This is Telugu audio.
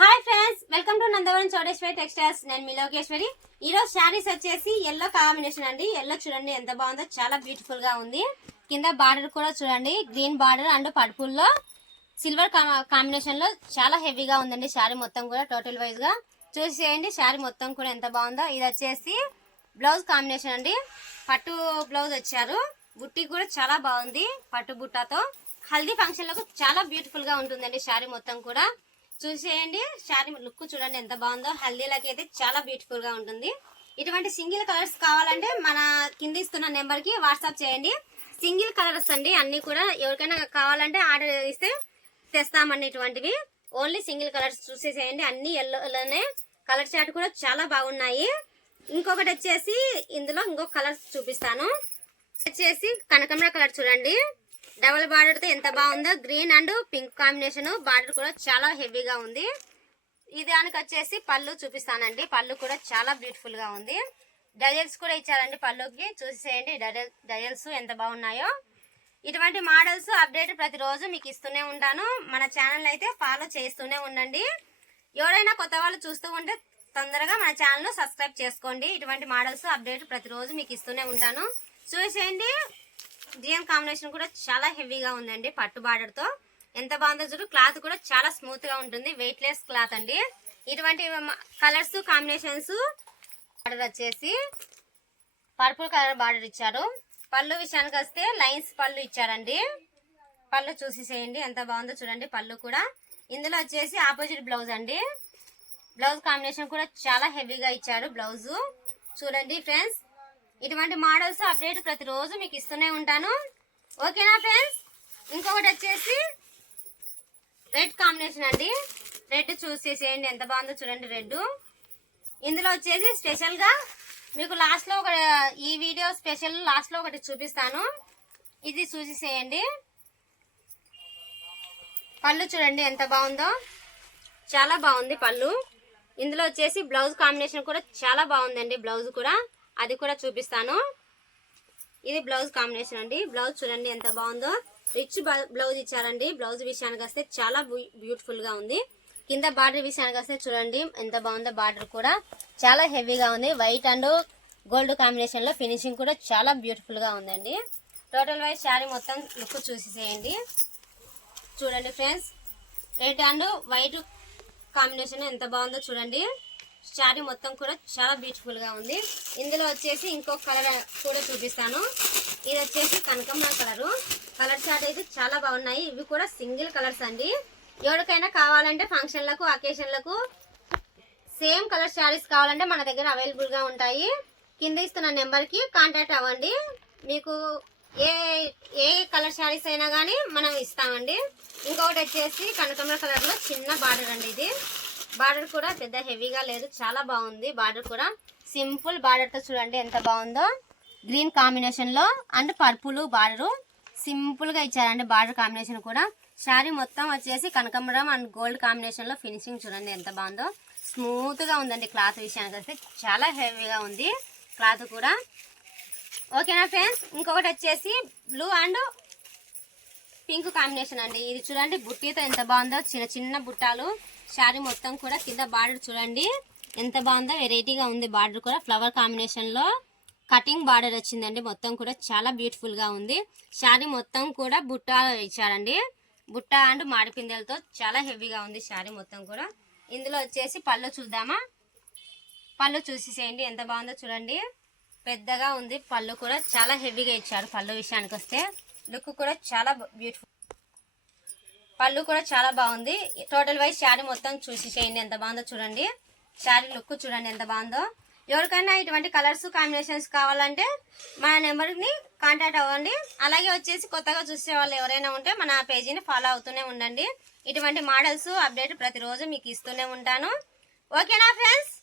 Hi friends, welcome to Nandavaram Chowdeshwari textiles. నేను మీ లోకేశ్వరి. ఈరోజు శారీస్ వచ్చేసి ఎల్లో కాంబినేషన్ అండి. ఎల్లో చూడండి ఎంత బాగుందో, చాలా బ్యూటిఫుల్ గా ఉంది. కింద బార్డర్ కూడా చూడండి, గ్రీన్ బార్డర్ అండ్ పర్పుల్ లో సిల్వర్ కాంబినేషన్ లో చాలా హెవీగా ఉందండి. శారీ మొత్తం కూడా టోటల్ వైజ్ గా చూసేయండి. శారీ మొత్తం కూడా ఎంత బాగుందో. ఇది వచ్చేసి బ్లౌజ్ కాంబినేషన్ అండి. పట్టు బ్లౌజ్ వచ్చారు. బుట్టి కూడా చాలా బాగుంది, పట్టు బుట్టతో. హల్దీ ఫంక్షన్ లకు చాలా బ్యూటిఫుల్ గా ఉంటుందండి శారీ మొత్తం కూడా. చూసేయండి, శారీ లుక్ చూడండి ఎంత బాగుందో. హల్దీలకి అయితే చాలా బ్యూటిఫుల్ గా ఉంటుంది. ఇటువంటి సింగిల్ కలర్స్ కావాలంటే మన కింద ఇస్తున్న నెంబర్ కి వాట్సాప్ చేయండి. సింగిల్ కలర్స్ అండి అన్ని కూడా. ఎవరికైనా కావాలంటే ఆర్డర్ ఇస్తే తెస్తామండి. ఇటువంటివి ఓన్లీ సింగిల్ కలర్స్ చూసేసేయండి. అన్ని ఎల్లోనే కలర్ చార్ట్ కూడా చాలా బాగున్నాయి. ఇంకొకటి వచ్చేసి ఇందులో ఇంకొక కలర్ చూపిస్తాను. వచ్చేసి కనకాంబర కలర్ చూడండి, డబుల్ బార్డర్ తో ఎంత బాగుందో. Green and pink combination. Border కూడా చాలా హెవీగా ఉంది. ఈ దానికి వచ్చేసి పళ్ళు చూపిస్తానండి. పళ్ళు కూడా చాలా బ్యూటిఫుల్ గా ఉంది. డజల్స్ కూడా ఇచ్చారండి పళ్ళుకి. చూసేయండి డజల్స్ ఎంత బాగున్నాయో. ఇటువంటి మోడల్స్ అప్డేట్ ప్రతిరోజు మీకు ఇస్తూనే ఉంటాను. మన ఛానల్ అయితే ఫాలో చేస్తూనే ఉండండి. ఎవరైనా కొత్త వాళ్ళు చూస్తూ ఉంటే తొందరగా మన ఛానల్ ను సబ్స్క్రైబ్ చేసుకోండి. ఇటువంటి మోడల్స్ అప్డేట్ ప్రతిరోజు మీకు ఇస్తూనే ఉంటాను. చూసేయండి, డిజైన్ కాంబినేషన్ కూడా చాలా హెవీగా ఉందండి. పట్టు బార్డర్ తో ఎంత బాగుందో చూడు. క్లాత్ కూడా చాలా స్మూత్ గా ఉంటుంది. వెయిట్ లెస్ క్లాత్ అండి. ఇటువంటి కలర్స్ కాంబినేషన్స్. బార్డర్ వచ్చేసి పర్పుల్ కలర్ బార్డర్ ఇచ్చారు. పళ్ళు విషయానికి వస్తే లైన్స్ పళ్ళు ఇచ్చారండి. పళ్ళు చూసేసేయండి ఎంత బాగుందో చూడండి. పళ్ళు కూడా ఇందులో వచ్చేసి ఆపోజిట్ బ్లౌజ్ అండి. బ్లౌజ్ కాంబినేషన్ కూడా చాలా హెవీగా ఇచ్చారు. బ్లౌజ్ చూడండి ఫ్రెండ్స్. ఇటువంటి మోడల్స్ అప్డేట్ ప్రతిరోజు మీకు ఇస్తూనే ఉంటాను. ఓకేనా ఫ్రెండ్స్. ఇంకొకటి వచ్చేసి రెడ్ కాంబినేషన్ అండి. రెడ్ చూసేసేయండి ఎంత బాగుందో చూడండి. రెడ్ ఇందులో వచ్చేసి స్పెషల్ గా మీకు లాస్ట్ లో ఒక ఈ వీడియో స్పెషల్ లాస్ట్ లో ఒకటి చూపిస్తాను. ఇది చూసేసేయండి. పళ్ళు చూడండి ఎంత బాగుందో, చాలా బాగుంది పళ్ళు. ఇందులో వచ్చేసి బ్లౌజ్ కాంబినేషన్ కూడా చాలా బాగుందండి. బ్లౌజ్ కూడా అది కూడా చూపిస్తాను. ఇది బ్లౌజ్ కాంబినేషన్ అండి. బ్లౌజ్ చూడండి ఎంత బాగుందో. రిచ్ బ్లౌజ్ ఇచ్చారండి. బ్లౌజ్ విషయానికి వస్తే చాలా బ్యూటిఫుల్ గా ఉంది. కింద బార్డర్ విషయానికి వస్తే చూడండి ఎంత బాగుందో. బార్డర్ కూడా చాలా హెవీగా ఉంది. వైట్ అండ్ గోల్డ్ కాంబినేషన్ లో ఫినిషింగ్ కూడా చాలా బ్యూటిఫుల్ గా ఉందండి. టోటల్ వైజ్ శారీ మొత్తం లుక్ చూసేసేయండి. చూడండి friends, red and white combination ఎంత బాగుందో చూడండి. శారీ మొత్తం కూడా చాలా బ్యూటిఫుల్ గా ఉంది. ఇందులో వచ్చేసి ఇంకొక కలర్ కూడా చూపిస్తాను. ఇది వచ్చేసి కనకాంబర కలరు. కలర్ చార్ట్ అయితే చాలా బాగున్నాయి. ఇవి కూడా సింగిల్ కలర్స్ అండి. ఎవరికైనా కావాలంటే ఫంక్షన్లకు అకేషన్లకు సేమ్ కలర్ శారీస్ కావాలంటే మన దగ్గర అవైలబుల్ గా ఉంటాయి. కింద ఇస్తున్న నెంబర్ కి కాంటాక్ట్ అవ్వండి. మీకు ఏ కలర్ శారీస్ అయినా కానీ మనం ఇస్తామండి. ఇంకొకటి వచ్చేసి కనకాంబర కలర్ లో చిన్న బార్డర్ అండి. ఇది బార్డర్ కూడా పెద్ద హెవీగా లేదు, చాలా బాగుంది. బార్డర్ కూడా సింపుల్ బార్డర్ తో చూడండి ఎంత బాగుందో. గ్రీన్ కాంబినేషన్ లో అండ్ పర్పుల్ బార్డర్ సింపుల్ గా ఇచ్చారండి. బార్డర్ కాంబినేషన్ కూడా. శారీ మొత్తం వచ్చేసి కనకాంబరం అండ్ గోల్డ్ కాంబినేషన్ లో ఫినిషింగ్ చూడండి ఎంత బాగుందో. స్మూత్ గా ఉందండి. క్లాత్ విషయానికి వస్తే చాలా హెవీగా ఉంది క్లాత్ కూడా. ఓకేనా ఫ్రెండ్స్. ఇంకొకటి వచ్చేసి బ్లూ అండ్ పింక్ కాంబినేషన్ అండి. ఇది చూడండి బుట్టీతో ఎంత బాగుందో. చిన్న చిన్న బుట్టాలు. శారీ మొత్తం కూడా కింద బార్డర్ చూడండి ఎంత బాగుందో. వెరైటీగా ఉంది. బార్డర్ కూడా ఫ్లవర్ కాంబినేషన్ లో కటింగ్ బార్డర్ వచ్చిందండి. మొత్తం కూడా చాలా బ్యూటిఫుల్ గా ఉంది. శారీ మొత్తం కూడా బుట్ట ఇచ్చారండి. బుట్ట అండ్ మాడిపిందెలతో చాలా హెవీగా ఉంది శారీ మొత్తం కూడా. ఇందులో వచ్చేసి పళ్ళు చూద్దామా. పళ్ళు చూసేసేయండి ఎంత బాగుందో చూడండి. పెద్దగా ఉంది. పళ్ళు కూడా చాలా హెవీగా ఇచ్చారు. పళ్ళు విషయానికి వస్తే లుక్ కూడా చాలా బ్యూటిఫుల్. పళ్ళు కూడా చాలా బాగుంది. టోటల్ వైజ్ శారీ మొత్తం చూసేసేయండి ఎంత బాగుందో చూడండి. శారీ లుక్ చూడండి ఎంత బాగుందో. ఎవరికైనా ఇటువంటి కలర్స్ కాంబినేషన్స్ కావాలంటే మన నెంబర్ని కాంటాక్ట్ అవ్వండి. అలాగే వచ్చేసి కొత్తగా చూసే వాళ్ళు ఎవరైనా ఉంటే మన పేజీని ఫాలో అవుతూనే ఉండండి. ఇటువంటి మోడల్స్ అప్డేట్ ప్రతిరోజు మీకు ఇస్తూనే ఉంటాను. ఓకేనా ఫ్రెండ్స్.